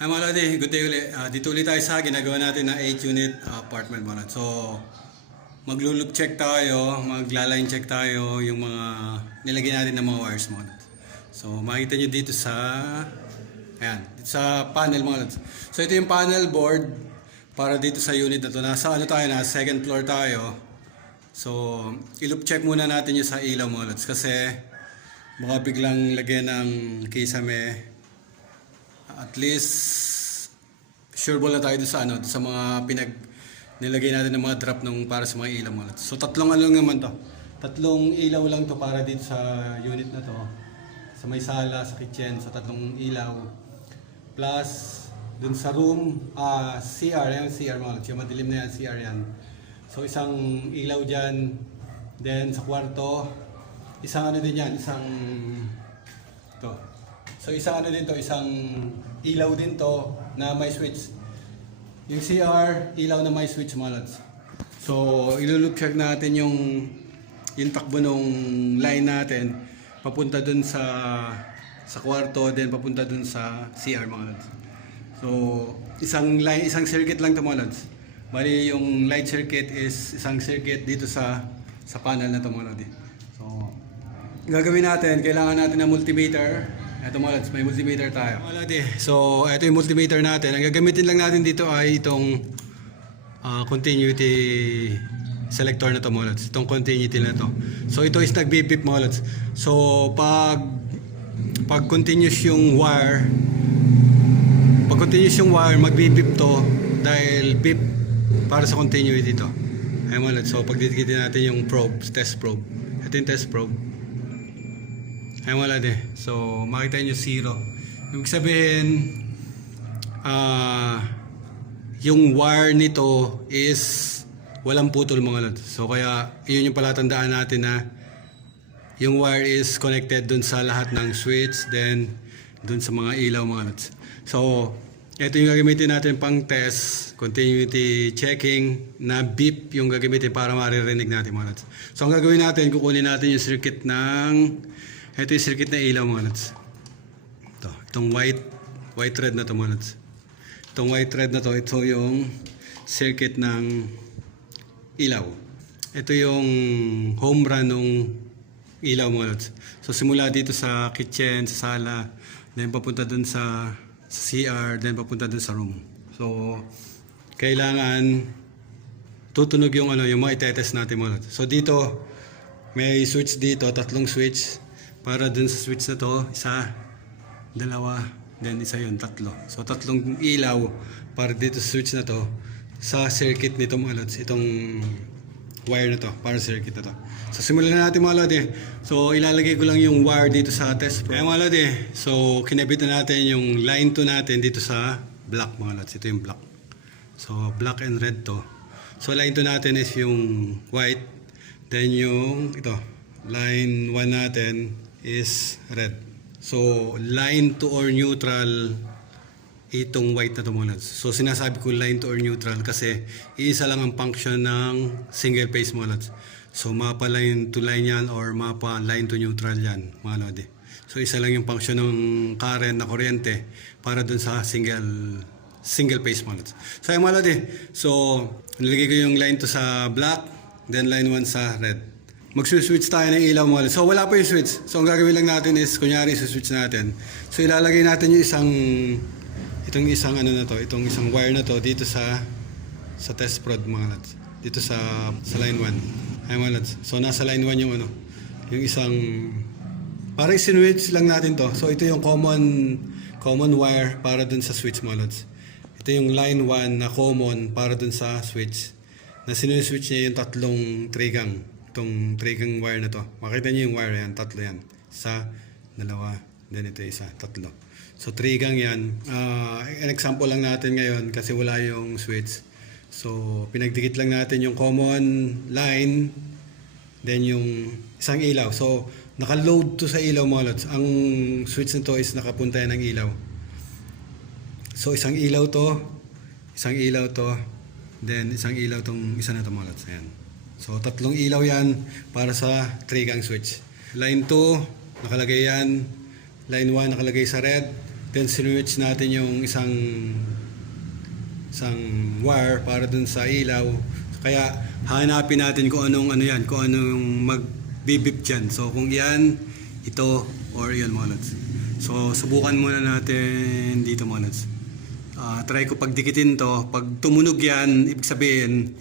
Ay mga lodi, good day ulit. Dito ulit tayo sa ginagawa natin na 8 unit apartment mga lodi. So, maglo-loop check tayo, magla-line check tayo yung mga nilagay natin ng mga wires mga lodi. So, makikita nyo dito sa ayan, dito sa panel mga lodi. So, ito yung panel board para dito sa unit na to. Nasa ano tayo, nasa second floor tayo. So, i-loop check muna natin yung sa ilaw mga lodi kasi baka biglang lagyan ng kisame. At least sure ball na tayo sa ano, sa mga nilagay natin ng mga drop nung para sa mga ilaw mga lods. So tatlong ano lang naman to. Tatlong ilaw lang to para dito sa unit na to. Sa may sala, sa kitchen, sa tatlong ilaw. Plus dun sa room, CR, yung CR mga lods. Yung madilim na yan, CR yan. So isang ilaw diyan. Then sa kwarto, isang ano din yan, isang to. So isang ano din to, isang ilaw din to na may switch. Yung CR, ilaw na may switch mga lods. So ilulup check natin yung takbo nung line natin papunta dun sa kwarto, then papunta dun sa CR mga lods. So isang line, isang circuit lang to mga lods. Bali yung light circuit is isang circuit dito sa panel na to mga lods. So gagawin natin, kailangan natin ng multimeter. Ito mga lods, may multimeter tayo. Mga lods, so ito yung multimeter natin. Ang gagamitin lang natin dito ay itong continuity selector na to mga lods. Itong continuity na to. So ito is nagbe-beep mga lods. So pag continuous yung wire, magbe-beep to dahil beep para sa continuity to. Ay mga lods, so pag didikitin natin yung probe, test probe. Ito yung test probe. Ay wala din. So makita nyo 0. Ibig sabihin yung wire nito is walang putol mga lods. So kaya yun yung palatandaan natin na yung wire is connected dun sa lahat ng switch, then dun sa mga ilaw mga lods. So ito yung gagamitin natin pang test, continuity checking na beep yung gagamitin para maririnig natin mga lods. So ang gagawin natin, kukunin natin yung circuit ng ito yung circuit na ilaw mga lods. Itong white thread na to mga lods. Itong white thread na to, ito yung circuit ng ilaw. Ito yung home run ng ilaw mga lods. So simula dito sa kitchen, sa sala, then papunta dun sa CR, then papunta dun sa room. So kailangan tutunog yung yung mga itetest natin mga lods. So dito may switch dito, tatlong switch. Para dun sa switch na to, isa, dalawa, then isa yun, tatlo. So tatlong ilaw para dito sa switch na to sa circuit nito mga lods. Itong wire na to, para sa circuit na to. So simulan na natin mga lods. So ilalagay ko lang yung wire dito sa test probe. Kaya mga lods, so kinabit na natin yung line 2 natin dito sa black mga lods. Ito yung black. So black and red to. So line 2 natin is yung white. Then yung ito, line 1 natin is red. So line to or neutral itong white na to mga lods. So sinasabi ko line to or neutral kasi iisa lang ang function ng single phase mga lods. So mapa line to line yan or mapa line to neutral yan mga lods. So isa lang yung function ng current na kuryente para dun sa single phase mga lods. So yung mga lods, so nilagay ko yung line to sa black, then line 1 sa red. Mag-switch tayo ng ilaw mga lods. So wala pa yung switch. So ang gagawin lang natin is kunyari switch natin. So ilalagay natin yung itong isang ano na to, itong isang wire na to dito sa test prod mga lods. Dito sa line 1. Ay mga lods. So nasa line 1 yung yung isang parang switch lang natin to. So ito yung common wire para dun sa switch mga lods. Ito yung line 1 na common para dun sa switch. Na switch niya yung tatlong trigang. Itong trigang wire na to. Makita niyo yung wire yan, tatlo yan. Isa, dalawa, then ito isa, tatlo. So trigang yan. An example lang natin ngayon kasi wala yung switch. So pinagdikit lang natin yung common line, then yung isang ilaw. So naka-load to sa ilaw mga lods. Ang switch na to is nakapunta yan ng ilaw. So isang ilaw to, then isang ilaw tong isa na to mga lods. Ayan. So tatlong ilaw yan para sa trigang switch. Line 2 nakalagay yan, line 1 nakalagay sa red, Then sinwitch natin yung isang wire para dun sa ilaw. Kaya hanapin natin kung anong kung anong magbibip dyan. So kung yan, ito, or yun mga lods. So subukan muna natin dito mga lods. Try ko pagdikitin to. Pag tumunog yan, ibig sabihin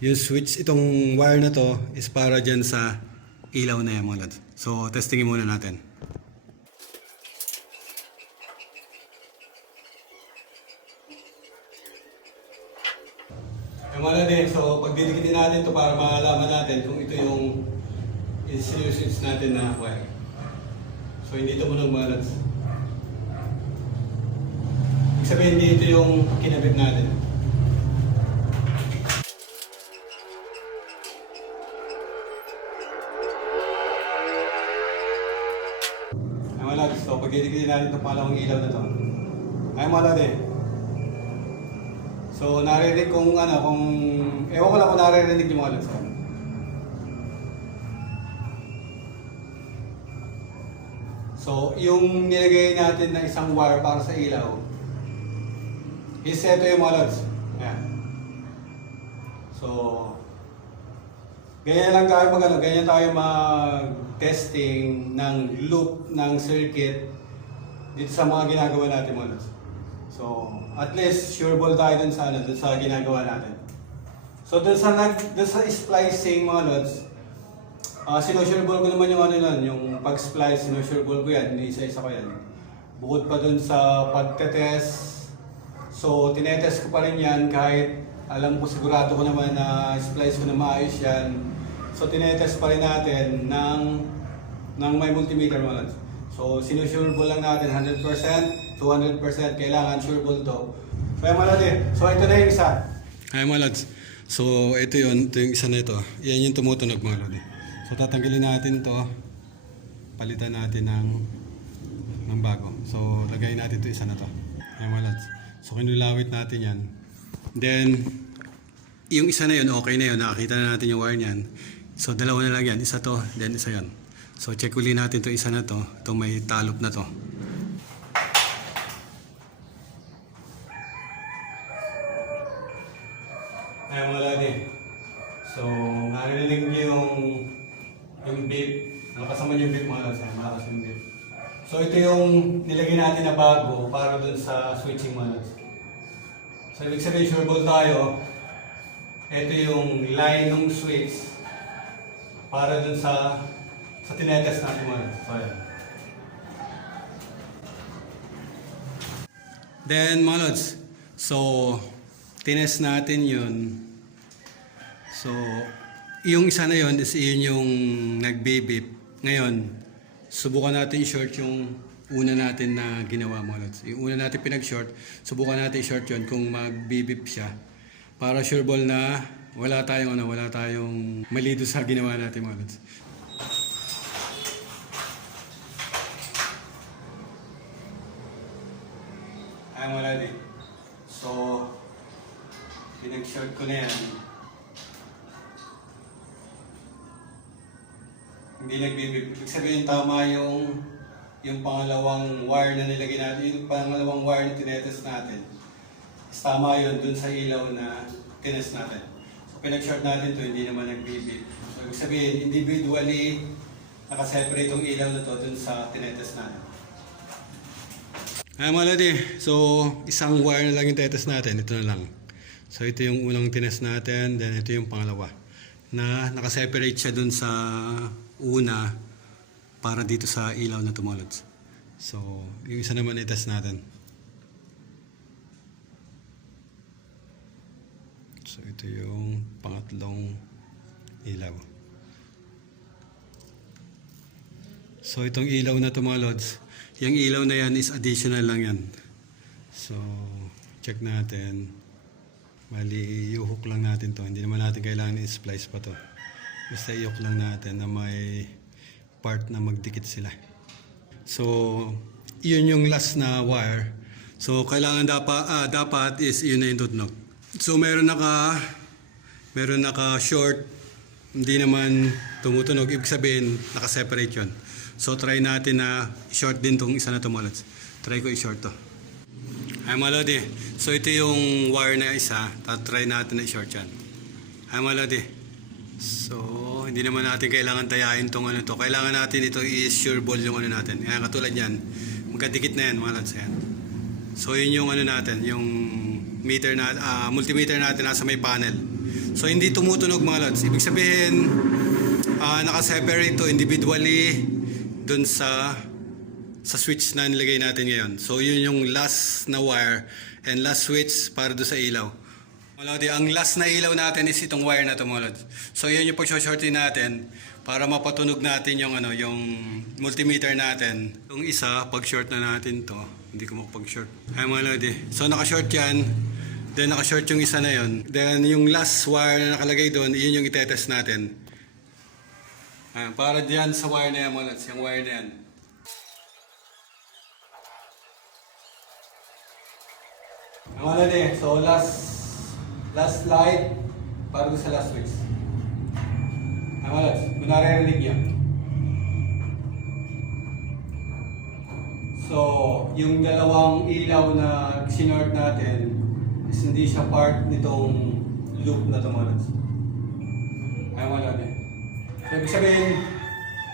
yung switch, itong wire na to is para dyan sa ilaw na yan mga lods. So testingin muna natin. Mga lods, so pagdidikitin natin to para malaman natin kung ito yung switch natin na wire. So hindi tumunog mga lods. Ibig sabihin dito yung kinabit natin. Mga lods, so pagdidikitin natin itong pangalawang ilaw na to. Ay mga lods. So naririnig kung ewan ko lang kung naririnig yung mga lods. So yung nilagay natin na isang wire para sa ilaw is ito yung mga lods. Ayan. So ganyan tayo mag-testing ng loop ng circuit dito sa mga ginagawa natin mga lods. So, at least sure ball tayo dun sa ginagawa natin. So, dun sa splicing mga lods, sinusure ball ko naman yung pag-splice, sinusure ball ko yan, isa-isa ko yan. Bukod pa dun sa pagtetest, so tinetest ko pa rin yan kahit alam ko sigurado ko naman na splice ko na maayos yan. So, tinetest pa rin natin ng may multimeter mga lods. So, sinusure ball lang natin 100%, 200%, kailangan sure ball to. Kaya so ito na yung isa. Ay mga lods, so ito yung isa na ito. Yan yung tumutunog mga lods. So tatanggalin natin to, palitan natin ng bago. So lagay natin ito isa na to. Ay mga lods. So kinulawit natin yan. Then, yung isa na yun, okay na yun. Nakakita na natin yung wire niyan. So dalawa na lang yan. Isa to, then isa yan. So check uli natin to isa na to. Itong may talop na to. Ayan mga lodi. So narinig niyo yung beep. Nakasama niyo yung beep mga lodi. Malakas yung beep. So ito yung nilagay natin na bago para dun sa switching mga lodi. So ibig sabihin sure ball tayo. Ito yung line ng switch para dun sa tinetest natin mga lods. So, ayan. Then mga lods, so tinest natin yun. So yung isa na yun is yun yung nag-beep. Ngayon, subukan natin short yung una natin na ginawa mga lods. Yung una natin pinag-short, subukan natin short yun kung mag-beep siya. Para sure ball na wala tayong mali doon sa ginawa natin mga lods. Ay mga lodi. So, pinag-short ko na yan. Hindi nagbibig. Ibig sabihin tama yung pangalawang wire na nilagay natin, yung pangalawang wire na tinetest natin. Tama yun dun sa ilaw na tinest natin. So, pinag-short natin to, hindi naman nagbibig. So, ibig sabihin, individually, nakaseparate yung ilaw na to dun sa tinetest natin. Ay mga lodi, so isang wire na lang yung tetest natin, ito na lang. So ito yung unang tinest natin, then ito yung pangalawa. Na nakaseparate siya dun sa una para dito sa ilaw na tumalods. So yung isa naman i-test natin. So ito yung pangatlong ilaw. So itong ilaw na tumalods, yung ilaw na yan is additional lang yan. So, check natin. Mali, i-hook lang natin to. Hindi naman natin kailangan i-splice pa to. Basta i-hook lang natin na may part na magdikit sila. So, yun yung last na wire. So, kailangan dapat is yun na yung tutunog. So, meron naka short. Hindi naman tumutunog. Ibig sabihin, naka-separate yun. So try natin na short din tong isa na tumalods. Try ko i-short to. Ay mga lodi. So ito yung wire na isa. Try natin na i-short yan. Ay mga lodi. So hindi naman natin kailangan tayain tong ano to. Kailangan natin ito i-sure ball yung ano natin. Ayan, katulad yan. Magkadikit na yan mga lods. Ayan. So yun yung ano natin. Yung meter na, multimeter natin nasa may panel. So hindi tumutunog mga lods. Ibig sabihin naka-separate to individually dun sa switch na nilagay natin ngayon. So yun yung last na wire and last switch para do sa ilaw. Mga lodi, ang last na ilaw natin is itong wire na to mga lodi. So yun yung pag-shortin natin para mapatunog natin yung ano, yung multimeter natin. Yung isa, pag-short na natin to, hindi ko makapag-short. Ay mga lodi. So naka-short yan. Then naka-short yung isa na yun. Then yung last wire na nakalagay doon, yun yung itetest natin. Para diyan sa wire na yan mga lodi, yung wire na yan. Mga lodi, so last light para doon sa last switch. Mga lodi, kung naririnig niya. So, yung dalawang ilaw na sinort natin is hindi siya part nitong loop na ito mga lodi. Ay mga lodi. So, ibig sabihin,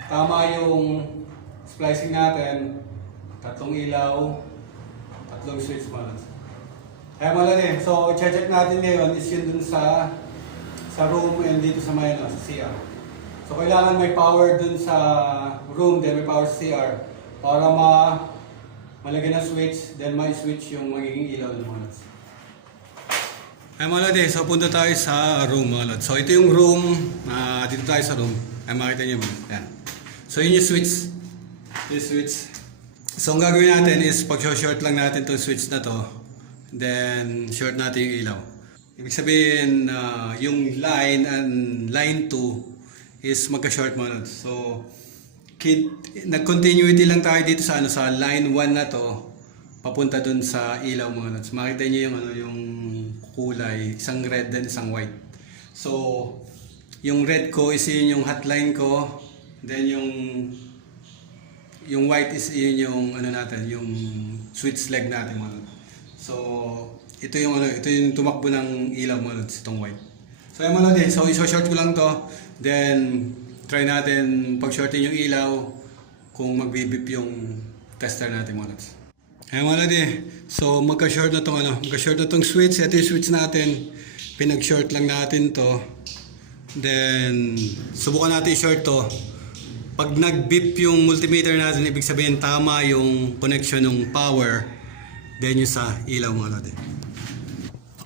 tama yung splicing natin, tatlong ilaw, tatlong switch mga lodi. Kaya mga lodi, so check natin ngayon is yun dun sa room and dito sa may sa CR. So kailangan may power dun sa room, then may power sa CR para malagyan ng switch, then may switch yung magiging ilaw ng mga lods. Kaya mga lodi, so punta tayo sa room mga lods. So ito yung room, dito tayo sa room. Ay makita nyo mo. Yan. So yun yung switch. Yung switch. So ang gagawin natin is pag-short lang natin itong switch na to. Then, short natin yung ilaw. Ibig sabihin, yung line and line 2 is magka-short mga lods. So, nag-continuity lang tayo dito sa line 1 na to, papunta dun sa ilaw mga lods. Makita niyo yung yung kulay, isang red and isang white. So, yung red ko is yun yung hotline ko, then yung white is yun yung natin, yung switch leg natin mga lods. So, ito yung tumakbo ng ilaw mga lods, itong white. So, yung mga lods, so iso-short ko lang to. Then, try natin pag-shortin yung ilaw kung magbibip yung tester natin mga lods. Ayan mga lods, so magka-short na tong switch. Ito yung switch natin. Pinag-short lang natin to. Then, subukan natin i-short to. Pag nag-bip yung multimeter natin, ibig sabihin tama yung connection ng power. Then yung sa ilaw mga lodi.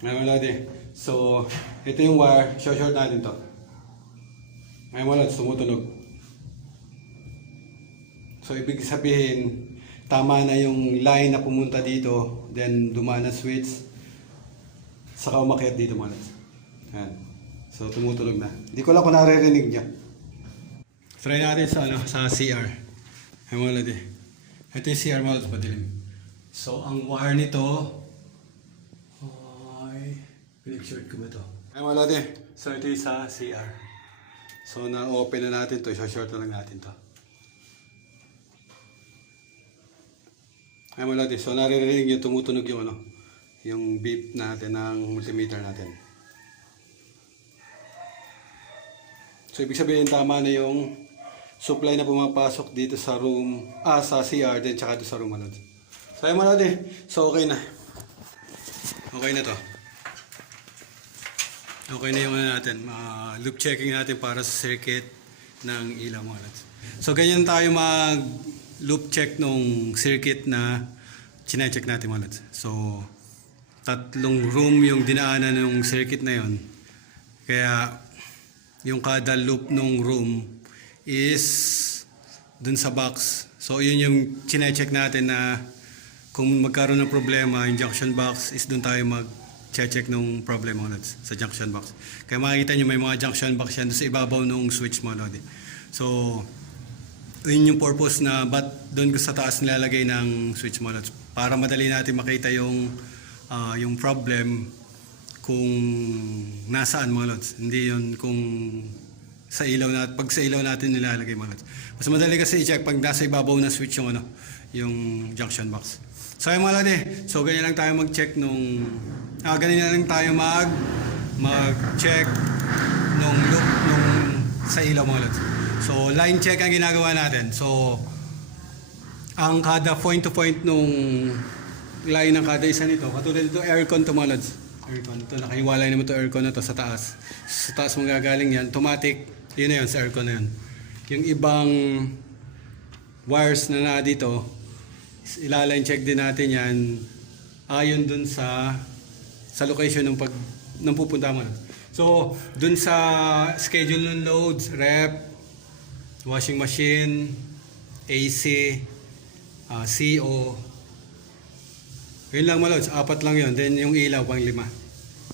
Ngayon mga lodi. So, ito yung wire. Short natin to. Ngayon mga lodi, tumutunog. So, ibig sabihin, tama na yung line na pumunta dito. Then, dumaan na switch. Saka umakyat dito mga lodi. Ayan. So, tumutunog na. Hindi ko lang kung naririnig niya. Try natin sa CR. Ngayon mga lodi. Ito yung CR mga lodi, padilim. So, ang wire nito ay pinag-short ko ba ito? Ay mga lodi, so ito yung sa CR. So, na-open na natin to, short na lang natin to. Ay mga lodi, so naririnig yung tumutunog yung yung beep natin ng multimeter natin. So, ibig sabihin tama na yung supply na pumapasok dito sa room, sa CR din tsaka dito sa room mga lodi. So ayun mga lodi, so okay na. Okay na to. Okay na yung natin, loop checking natin para sa circuit ng ilaw mga lods. So ganyan tayo mag loop check nung circuit na chine-check natin mga lods. So tatlong room yung dinaanan ng circuit na yon. Kaya yung kada loop nung room is dun sa box. So yun yung chine-check natin na kung magkaroon ng problema, yung junction box is doon tayo mag-check ng problem mga lods, sa junction box. Kaya makikita nyo may mga junction box yan sa ibabaw ng switch mga lods. So, yun yung purpose na ba't doon sa taas nilalagay ng switch mga lods. Para madali natin makita yung problem kung nasaan mga lods. Hindi yun kung sa ilaw natin, pag sa ilaw natin nilalagay mga lods. Mas madali kasi i-check pag nasa ibabaw ng switch yung junction box. So ayun mga lodi, so ganyan lang tayo mag-check ganyan lang tayo mag-check nung loop sa ilaw mga lodi. So line check ang ginagawa natin. So ang kada point to point nung line ng kada isa nito, katulad nito aircon to mga lods. Aircon to, nakahiwalay naman to aircon na to sa taas. Sa taas manggagaling yan, automatic, yun na yun sa aircon na yun. Yung ibang wires na dito, ilaline check din natin yan ayon dun sa location ng pupunta mo. So, dun sa schedule ng loads, rep, washing machine, AC, CO, yun lang mga lods, 4 lang yun. Then yung ilaw pang 5.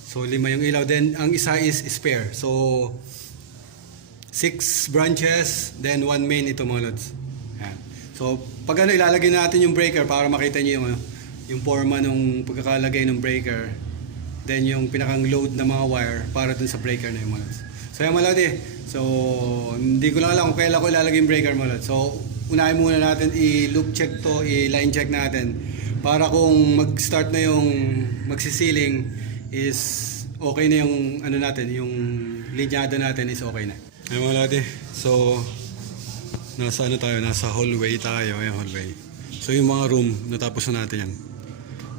So 5 yung ilaw. Then ang isa is spare. So 6 branches, then 1 main ito mga lods. Yan. So pag ilalagay natin yung breaker para makita niyo yung forma nung pagkakalagay ng breaker. Then yung pinakang load na mga wire para dun sa breaker na yung mga lods. So yan mga lods So hindi ko lang alam kung kailan ko ilalagay yung breaker mga lods. So unahin muna natin i-loop check to, i-line check natin. Para kung mag-start na yung magsisiling is okay na yung natin, yung linyada natin is okay na. Ay mga lodi, so nasa nasa hallway tayo, yung hallway. So yung mga room, natapos na natin yan.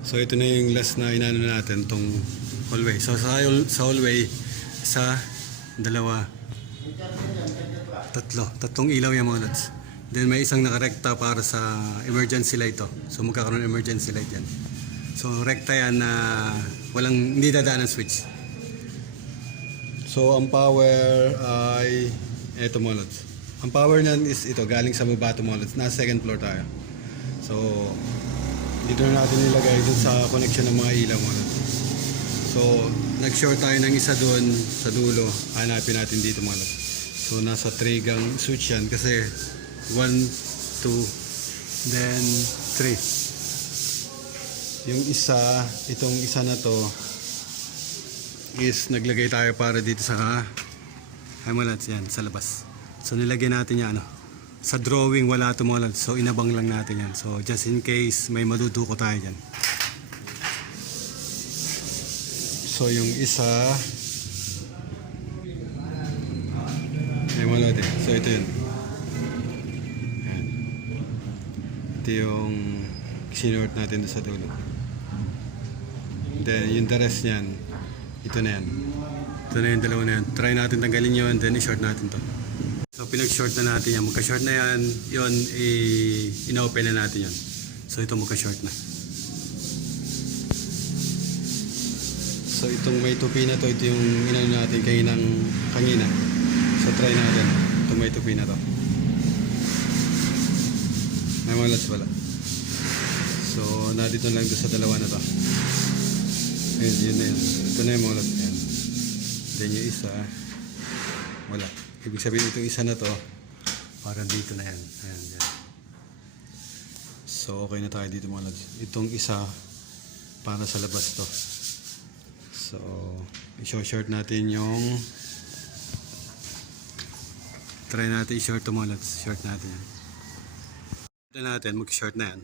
So ito na yung last na inano natin, tong hallway. So sa hallway, tatlong ilaw yung mga lods. Then may isang nakarekta para sa emergency light to. So magkakaroon ng emergency light yan. So rekta yan na hindi dadaan ng switch. So ang power ay eto mga lods. Ang power niyan is ito, galing sa baba to mga lods. Nasa second floor tayo. So dito na natin nilagay dun sa connection ng mga ilaw mga lods. So nag-short tayo ng isa dun sa dulo. Hanapin natin dito mga lods. So nasa 3 gang switch yan kasi 1, 2, then 3. Yung itong isa na to is naglagay tayo para dito sa hamalat yan, sa labas. So nilagay natin yan sa drawing wala ito mga lads. So inabang lang natin yan. So just in case may maduduko tayo dyan. So yung isa ay mga lads. So ito yun. Ito yung sinort natin doon sa dulo. Then yung the rest niyan, ito na yan. Ito na yung dalawa na yan. Try natin tanggalin yun, then i-short natin to. So pinag-short na natin yan. Magka-short na yan, yun in-open na natin yun. So ito magka-short na. So itong may tupi na to, ito yung inano natin kanina. So try natin. Itong may tupi na to. May mga lods wala. So, nandito lang doon sa dalawa na to. Ayun, yun na yun. Ito na yung mga lods. Ayan. Then yung isa, wala. Ibig sabihin itong isa na to, parang dito na yan. Ayan, yan. So, okay na tayo dito mga lods. Itong isa, para sa labas to. So, i-short natin yung try natin i-short to mga lods. Short natin yan. Natin mag-short na yan.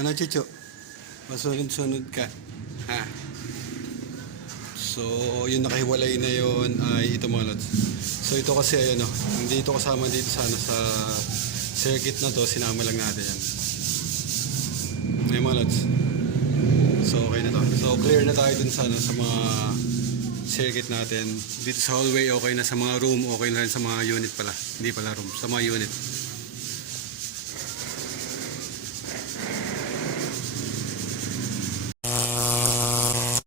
Ano Chicho? Masunod-sunod ka. Ha? So yung nakahiwalay na yun ay ito mga lods. So ito kasi hindi ito kasama dito sa circuit na to, sinama lang natin yan. Ay mga lods. So okay na to. So clear na tayo dun sa mga circuit natin. Dito sa hallway okay na, sa mga room okay na rin, sa mga unit pala. Hindi pala room, sa mga unit.